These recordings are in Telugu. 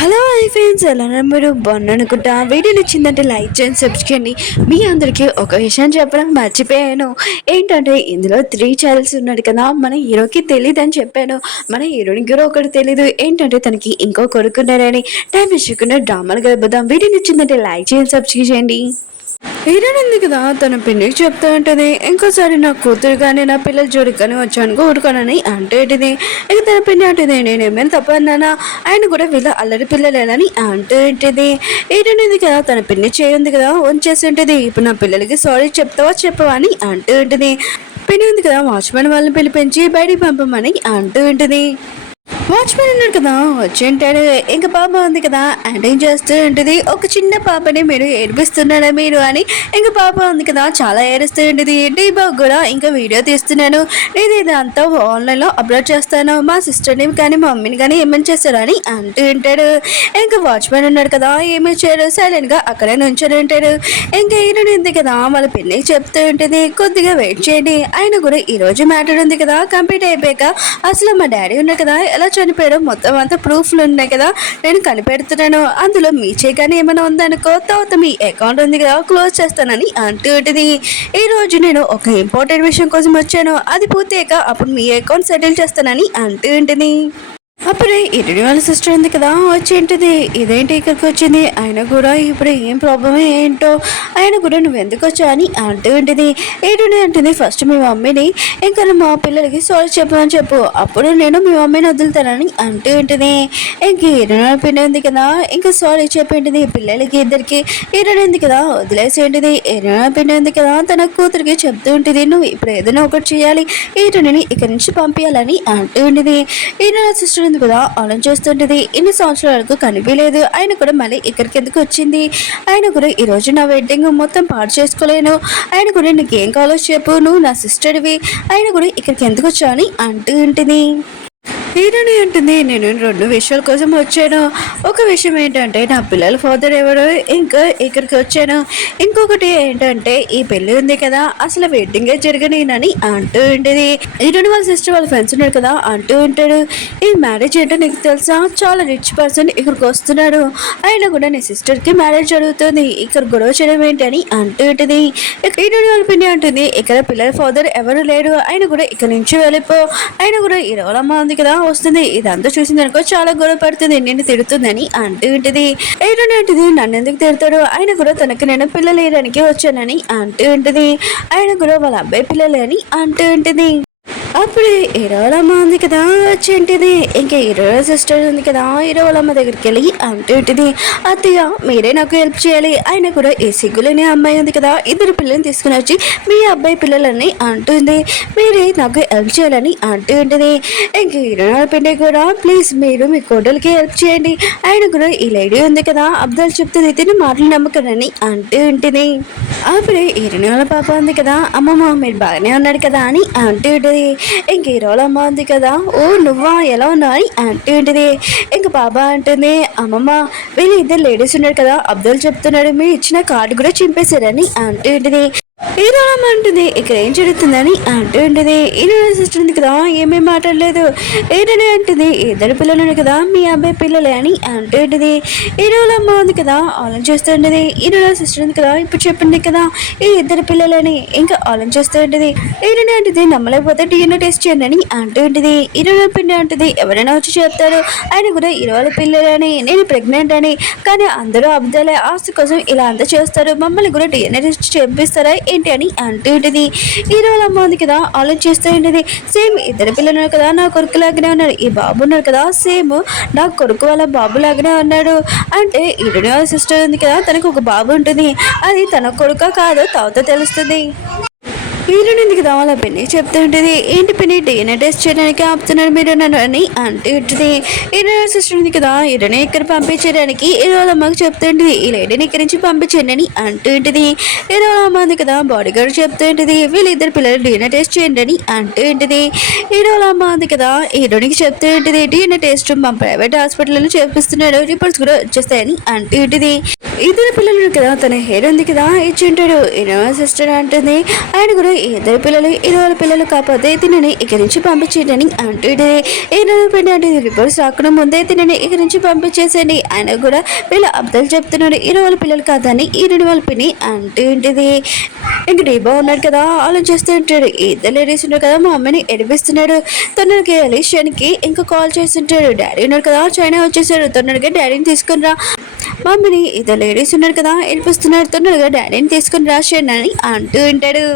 హలో హాయ్ ఫ్రెండ్స్, ఎలా మీరు బాగున్నానుకుంటా. వీడియో నచ్చిందంటే లైక్ చేయండి, సబ్స్క్రైబ్ చేయండి. మీ అందరికీ ఒక విషయం చెప్పడం మర్చిపోయాను. ఏంటంటే ఇందులో 3 ఛానల్స్ ఉన్నాడు కదా, మన హీరోకి తెలియదు అని చెప్పాను. మన హీరోనికి కూడా ఒకటి తెలీదు, ఏంటంటే తనకి ఇంకో కొడుకున్నారని. టైం ఇష్టకుండా డ్రామాలు గడుపుదాం. వీడియో నచ్చిందంటే లైక్ చేయండి, సబ్స్క్రైబ్ చేయండి. హీరోయిన్ ఉంది కదా, తన పిన్నికి చెప్తా ఉంటుంది, ఇంకోసారి నా కూతురు కానీ నా పిల్లల జోడికి కానీ వచ్చాను ఊరుకోనని అంటేటిది. ఇక తన పిన్ని అంటుంది, నేనేమైనా తప్ప అన్నానా, ఆయన కూడా వీళ్ళ అల్లరి పిల్లలేనని అంటేంటిది. హీరోయిన్ ఉంది కదా, తన పిన్ని చేయింది కదా ఉంచేసి ఉంటుంది. ఇప్పుడు నా పిల్లలకి సారీ చెప్తావా చెప్పవా అని అంటూ ఉంటుంది. పిన్ని ఉంది కదా, వాచ్మెన్ వాళ్ళని పిలిపించి బయటికి పంపమని అంటూ ఉంటుంది. వాచ్మెన్ ఉన్నాడు కదా వచ్చేంటాడు. ఇంకా పాప ఉంది కదా యాక్టింగ్ చేస్తూ ఉంటుంది. ఒక చిన్న పాపని మీరు ఏడిపిస్తున్నారా మీరు అని. ఇంకా పాప ఉంది కదా చాలా ఏడుస్తూ ఉంటుంది. డీబాగ్ కూడా ఇంకా వీడియో తీస్తున్నాను, నేను ఇదంతా ఆన్లైన్లో అప్లోడ్ చేస్తాను, మా సిస్టర్ని కానీ మా మమ్మీని కానీ ఏమని చేస్తారా అని అంటూ ఉంటాడు. ఇంకా వాచ్మెన్ ఉన్నాడు కదా ఏమి చేయడు, సైలెంట్గా అక్కడే నుంచొని ఉంటాడు. ఇంకా హీరోయిన్ ఉంది కదా వాళ్ళ పిల్లకి చెప్తూ ఉంటుంది, కొద్దిగా వెయిట్ చేయండి, ఆయన కూడా ఈరోజు మ్యాటర్ ఉంది కదా కంప్లీట్ అయిపోయాక అసలు మా డాడీ ఉన్నాడు కదా ఎలా చనిపోయాడో మొత్తం అంతా ప్రూఫ్లు ఉన్నాయి కదా నేను కనిపెడుతున్నాను, అందులో మీ కానీ ఏమైనా ఉందనుకో తర్వాత మీ అకౌంట్ ఉంది కదా క్లోజ్ చేస్తానని అంటూ ఉంటుంది. ఈ రోజు నేను ఒక ఇంపార్టెంట్ విషయం కోసం వచ్చాను, అది పూర్తయ్యాక అప్పుడు మీ అకౌంట్ సెటిల్ చేస్తానని అంటూ ఉంటుంది. అప్పుడే ఇటు వాళ్ళ సిస్టర్ ఉంది కదా వచ్చేంటిది, ఇదేంటి ఇక్కడికి వచ్చింది, ఆయన కూడా ఇప్పుడు ఏం ప్రాబ్లమ్ ఏంటో, ఆయన కూడా నువ్వు ఎందుకు వచ్చా అని అంటూ ఉంటుంది. ఏంటనే అంటుంది, ఫస్ట్ మీ మమ్మీని ఇంకా మా పిల్లలకి సారీ చెప్పమని చెప్పు, అప్పుడు నేను మీ మమ్మీని వదులుతానని అంటూ ఉంటుంది. ఇంక ఇరుణ పిన్న ఉంది కదా ఇంకా సారీ చెప్పింటుంది పిల్లలకి ఇద్దరికి. ఇరుణ ఉంది కదా వదిలేసేంటిది. ఇరుణ పిన్న ఉంది కదా తన కూతురికి చెప్తూ ఉంటుంది, నువ్వు ఇప్పుడు ఏదైనా ఒకటి చేయాలి, ఇరుణని ఇక్కడి నుంచి పంపించాలని అంటూ ఉంటుంది. ఇరుణ సిస్టర్ కదా ఆలోచన చేస్తుంటది, ఇన్ని సంవత్సరాల వరకు కనిపించలేదు, ఆయన కూడా మళ్ళీ ఇక్కడికి ఎందుకు వచ్చింది, ఆయన కూడా ఈరోజు నా వెడ్డింగ్ మొత్తం పాడు చేసుకోలేను, ఆయన కూడా నీకేం కావాలో చెప్పు, నువ్వు నా సిస్టర్వి, ఆయన కూడా ఇక్కడికి ఎందుకు వచ్చా అని అంటూ ఉంటుంది. హీరోని అంటుంది, నేను 2 విషయాల కోసం వచ్చాను, ఒక విషయం ఏంటంటే నా పిల్లల ఫాదర్ ఎవరు, ఇంకా ఇక్కడికి వచ్చాను, ఇంకొకటి ఏంటంటే ఈ పెళ్ళి ఉంది కదా అసలు వెడ్డింగే జరగనేనని అంటూ ఉంటుంది. హీరోని వాళ్ళ సిస్టర్ వాళ్ళ ఫ్రెండ్స్ ఉన్నారు కదా అంటూ ఉంటాడు, ఈ మ్యారేజ్ ఏంటో నీకు తెలుసా, చాలా రిచ్ పర్సన్ ఇక్కడికి వస్తున్నాడు, ఆయన కూడా నీ సిస్టర్కి మ్యారేజ్ జరుగుతుంది, ఇక్కడ గొడవ చేయడం ఏంటి అని అంటూ ఉంటుంది. హీరోని వాళ్ళ పిన్ని అంటుంది, ఇక్కడ పిల్లల ఫాదర్ ఎవరు లేరు, ఆయన కూడా ఇక్కడ నుంచి వెళ్ళిపో, ఆయన కూడా ఇరవలమ్మ ఉంది కదా వస్తుంది, ఇదంతా చూసింది అనుకో చాలా గొడవ పడుతుంది, నేను తిడుతుందని అంటూ ఉంటుంది. ఏంటంటే నన్ను ఎందుకు తిడతాడు, ఆయన కూడా తనకి నేను పిల్లలు వేయడానికి వచ్చానని అంటూ ఉంటుంది. ఆయన కూడా వాళ్ళ అబ్బాయి పిల్లలే అని అంటూ ఉంటుంది. అప్పుడు ఇరవలమ్మ ఉంది కదా వచ్చేంటిది, ఇంకా ఇరవై సిస్టర్ ఉంది కదా ఇరవలమ్మ దగ్గరికి వెళ్ళి అంటేంటిది, అత్తయ్య మీరే నాకు హెల్ప్ చేయాలి, ఆయన కూడా ఏ సిగ్గులేని అమ్మాయి ఉంది కదా ఇద్దరు పిల్లల్ని తీసుకుని వచ్చి మీ అబ్బాయి పిల్లలని అంటుంది, మీరే నాకు హెల్ప్ చేయాలని అంటూ ఉంటుంది. ఇంక ఇరవై పిండి కూడా ప్లీజ్ మీరు మీ కోడలికి హెల్ప్ చేయండి, ఆయన కూడా ఈ లేడీ ఉంది కదా అబ్దాలు చెప్తుంది తిని మాటలు నమ్మకనని అంటూ ఉంటుంది. అప్పుడు ఇరవై పాప ఉంది కదా అమ్మమ్మ మీరు బాగానే ఉన్నాడు కదా అని అంటూ ఉంటుంది. ఇంక ఈ రోజు అమ్మ ఉంది కదా, ఓ నువ్వా ఎలా ఉన్నావు అని అంటూ ఉంటుంది. ఇంక బాబా అంటుంది, అమ్మమ్మ వీళ్ళు ఇద్దరు లేడీస్ ఉన్నారు కదా అబ్దుల్ చెప్తున్నాడు మీరు ఇచ్చిన కార్డు కూడా చింపేశారని అంటూ ఉంటుంది. హీరోలమ్మ అంటుంది, ఇక్కడ ఏం జరుగుతుందని అంటూ ఉంటుంది. హీరో సిస్టర్ ఉంది కదా ఏమేం మాట్లాడలేదు, ఏంటనే అంటుంది, ఇద్దరు పిల్లలు కదా మీ అబ్బాయి పిల్లలే అని అంటూ ఉంటుంది. హీరోలమ్మ ఉంది కదా ఆలోచన చేస్తూ ఉంటుంది. హీరో సిస్టర్ ఉంది కదా ఇప్పుడు చెప్పింది కదా ఈ ఇద్దరు పిల్లలని ఇంకా ఆలోచన చేస్తూ ఉంటుంది. హీరోనే అంటుంది, నమ్మలేకపోతే డిఎన్ఏ టెస్ట్ చేయండి అని అంటూ ఉంటుంది. హీరో పిండి అంటుంది, ఎవరైనా వచ్చి చెప్తారు ఆయన కూడా ఇరవై పిల్లలని నేను ప్రెగ్నెంట్ అని, కానీ అందరూ అబ్దాలే ఆస్తి కోసం ఇలా అంతా చేస్తారు, మమ్మల్ని కూడా డిఎన్ఏ టెస్ట్ చేపిస్తారా ఏంటి అని అంటూ ఉంటుంది. హీరోల అమ్మ ఉంది కదా ఆలోచిస్తూ ఉంటుంది, సేమ్ ఇద్దరు పిల్లలు ఉన్నారు కదా నా కొడుకు లాగానే ఉన్నారు, ఈ బాబు ఉన్నారు కదా సేమ్ నా కొడుకు వాళ్ళ బాబు లాగానే ఉన్నాడు, అంటే హీరోని సిస్టర్ ఉంది కదా తనకు ఒక బాబు ఉంటుంది, అది తన కొడుక కాదో తర్వాత తెలుస్తుంది. హీరోని ఎందుకు రావాలా పిన్ని చెప్తూ ఉంటుంది, ఏంటి పిన్ని డిఎన్ఏ టెస్ట్ చేయడానికి ఆపుతున్నారు మీరు నన్ను అని అంటూ ఉంటుంది. హీరో సిస్టర్ ఉంది కదా హీరోని ఇక్కడ పంపించడానికి హీరోల అమ్మకి చెప్తూ ఉంటుంది, ఈ లేడీని ఇక్కడి నుంచి పంపించండి అని అంటూ ఉంటుంది. హీరోల అమ్మ ఉంది కదా బాడీ గార్డ్ చెప్తూ ఉంటుంది, వీళ్ళిద్దరు పిల్లలు డిఎన్ఏ టెస్ట్ చేయండి అని అంటూ ఉంటుంది. హీరోల అమ్మ ఉంది కదా హీరోనికి చెప్తూ ఉంటుంది, డిఎన్ఏ టెస్ట్ మా ప్రైవేట్ హాస్పిటల్లో చేపిస్తున్నాడు రిపోర్ట్స్ కూడా వచ్చేస్తాయని అంటూ ఉంటుంది. ఇద్దరు పిల్లలు కదా తన హెయిర్ ఉంది కదా ఇచ్చింటాడు. ఇరవ సిస్టర్ అంటుంది. ఆయన కూడా ఇద్దరు పిల్లలు ఇరవై పిల్లలు కాకపోతే తినని ఇక్కడి నుంచి పంపించేయని అంటుంది. ఇరవై పిండి అంటే రిపోర్ట్స్ రాకుండా ముందే తినని ఇక్కడి నుంచి పంపించేసేయండి. ఆయన కూడా వీళ్ళ అబ్బాయిలు చెప్తున్నాడు ఇరవై పిల్లలు కాదని ఈ రెండు వాళ్ళ పిన్ని అంటూ ఉంటుంది. ఇంక డీబా ఉన్నాడు కదా ఆలోచిస్తూ ఉంటాడు. ఇద్దరు లేడీస్ ఉన్నారు కదా మా అమ్మని ఎడిపిస్తున్నాడు. తొందరగా అలీషియానికి ఇంకా కాల్ చేస్తుంటాడు. డాడీ ఉన్నాడు కదా చైనా వచ్చేసాడు, తొందరగా డాడీని తీసుకుని రా. మమ్మీని ఇద్దరు లేడీస్ ఉన్నారు కదా వెళ్ళిపిస్తున్నారు, తొందరగా డాడీని తీసుకుని రా అని అంటూ ఉంటాడు.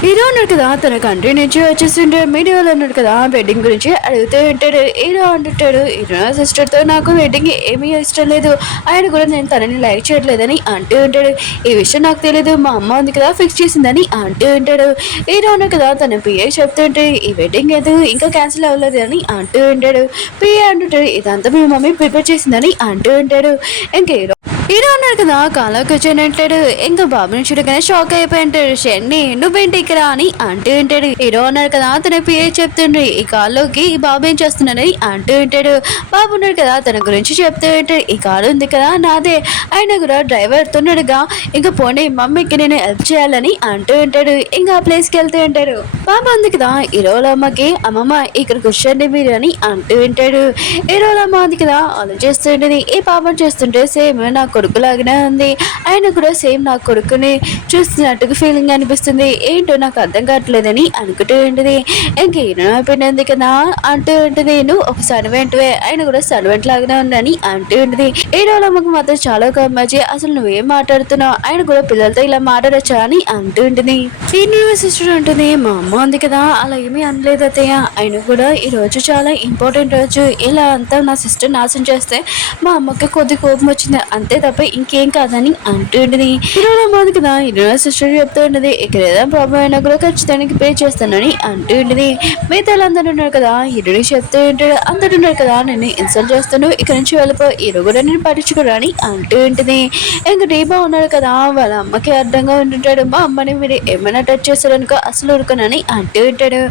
హీరో ఉన్నాడు కదా తన కంట్రీ నుంచి వచ్చేస్తుంటాడు. మీడియాలో ఉన్నాడు కదా వెడ్డింగ్ గురించి అడుగుతూ ఉంటాడు. హీరో అంటుంటాడు హీరో సిస్టర్తో నాకు వెడ్డింగ్ ఏమీ ఇష్టం లేదు, ఆయన కూడా నేను తనని లైక్ చేయట్లేదని అంటూ ఉంటాడు. ఈ విషయం నాకు తెలియదు, మా అమ్మ ఉంది కదా ఫిక్స్ చేసిందని అంటూ ఉంటాడు. హీరో ఉన్నాడు కదా తన పిఏ చెప్తుంటే ఈ వెడ్డింగ్ ఏదో ఇంకా క్యాన్సిల్ అవ్వలేదు అని అంటూ ఉంటాడు. పిఏ అంటుంటాడు ఇదంతా మీ మమ్మీ ప్రిపేర్ చేసిందని అంటూ ఉంటాడు. ఇంక హీరో ఉన్నాడు కదా కాలోకి వచ్చాను అంటాడు. ఇంకా బాబుని చూడగానే షాక్ అయిపోయి అంటాడు. షెన్ని నువ్వేంటి ఇక్కడ అని అంటూ ఉంటాడు. హీరో ఉన్నాడు కదా తన పిఏ చెప్తుండ్రు ఈ కాల్లోకి ఈ బాబు ఏం చేస్తున్నాడని అంటూ ఉంటాడు. బాబు ఉన్నాడు కదా తన గురించి చెప్తూ ఉంటాడు. ఈ కారు ఉంది కదా నాదే, ఆయన కూడా డ్రైవర్ తున్నాడుగా, ఇంకా పోనీ మమ్మీకి నేను హెల్ప్ చేయాలని అంటూ ఉంటాడు. ఇంకా ఆ ప్లేస్కి వెళ్తూ ఉంటాడు. బాబు ఉంది కదా హీరోల అమ్మకి అమ్మమ్మ ఇక్కడ కూర్చోండి మీరు అని అంటూ ఉంటాడు. హీరోల అమ్మ ఉంది కదా ఆలోచిస్తూ ఉంటుంది. ఈ పాపం చేస్తుంటే సేమ్ నా కొడుకులాగానే ఉంది, ఆయన కూడా సేమ్ నా కొడుకుని చూస్తున్నట్టుగా ఫీలింగ్ అనిపిస్తుంది, ఏంటో నాకు అర్థం కావట్లేదని అనుకుంటూ ఉంటుంది. ఇంకేమైపోయింది కదా అంటూ ఉంటుంది. నువ్వు ఒక సర్వెంట్ వే, ఆయన కూడా సర్వెంట్ లాగానే ఉందని అంటూ ఉంటుంది. ఈ రోజు అమ్మకు మాత్రం చాలా కమ్మచ్చి అసలు నువ్వేం మాట్లాడుతున్నావు, ఆయన కూడా పిల్లలతో ఇలా మాట్లాడచ్చా అని అంటూ ఉంటుంది. సిస్టర్ ఉంటుంది మా అమ్మ ఉంది కదా అలా ఏమీ అనలేదు అత్తయ్య, ఆయన కూడా ఈ రోజు చాలా ఇంపార్టెంట్ రోజు, ఇలా అంతా నా సిస్టర్ నాశనం చేస్తే మా అమ్మకి కొద్ది కోపం వచ్చింది అంతే తప్ప ఇంకేం కాదని అంటూ ఉంటుంది. హీరోల అమ్మ ఉంది కదా హీరో సిస్టర్ చెప్తూ ఉంటుంది ఇక్కడ ఏదైనా ప్రాబ్లం అయినా కూడా ఖచ్చితంగా పే చేస్తానని అంటూ ఉంటుంది. మిగతా అందరూ ఉన్నారు కదా హీరోని చెప్తూ ఉంటాడు. అందరూ ఉన్నారు కదా నేను ఇన్సల్ట్ చేస్తాను, ఇక్కడ నుంచి వెళ్ళిపో, హీరో కూడా నేను పట్టించుకోరని అంటూ ఉంటుంది. ఇంకా డీబా ఉన్నాడు కదా వాళ్ళ అమ్మకి అర్థంగా ఉంటుంటాడు. మా అమ్మని మీరు ఏమైనా టచ్ చేస్తారనుకో అసలు ఉరకనని అంటూ ఉంటాడు.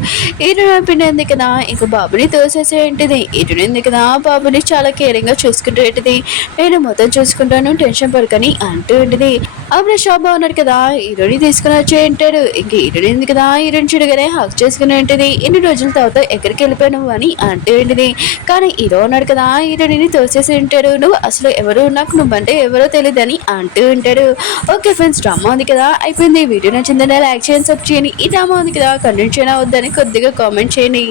హీరో పిండి కదా ఇంకా బాబుని తోసేసేంటిది. హీరోని కదా బాబుని చాలా కేరింగ్ గా చూసుకుంటూ ఏంటిది, నేను మొత్తం చూసుకుంటాను టెన్షన్ పడకని అంటూ ఉంటుంది. అప్పుడు శోభ ఉన్నాడు కదా హీరోని తీసుకుని వచ్చి ఉంటాడు. ఇంక హీరోని ఉంది కదా హీరోని చూడగానే హక్ చేసుకుని ఉంటుంది. ఎన్ని రోజుల తర్వాత ఎక్కడికి వెళ్ళిపోయాను అని అంటూ ఉంటుంది. కానీ హీరో ఉన్నాడు కదా హీరోని తోసేసి ఉంటాడు. నువ్వు అసలు ఎవరు, నాకు నువ్వంటే ఎవరో తెలియదని అంటూ ఉంటాడు. ఓకే ఫ్రెండ్స్ డ్రామా ఉంది కదా అయిపోయింది. వీడియో నచ్చిందని లైక్ చేయండి, సబ్స్క్రైబ్ చేయండి. ఈ డ్రామా ఉంది కదా కంటిన్యూ చేయనా వద్దని కొద్దిగా కామెంట్ చేయండి.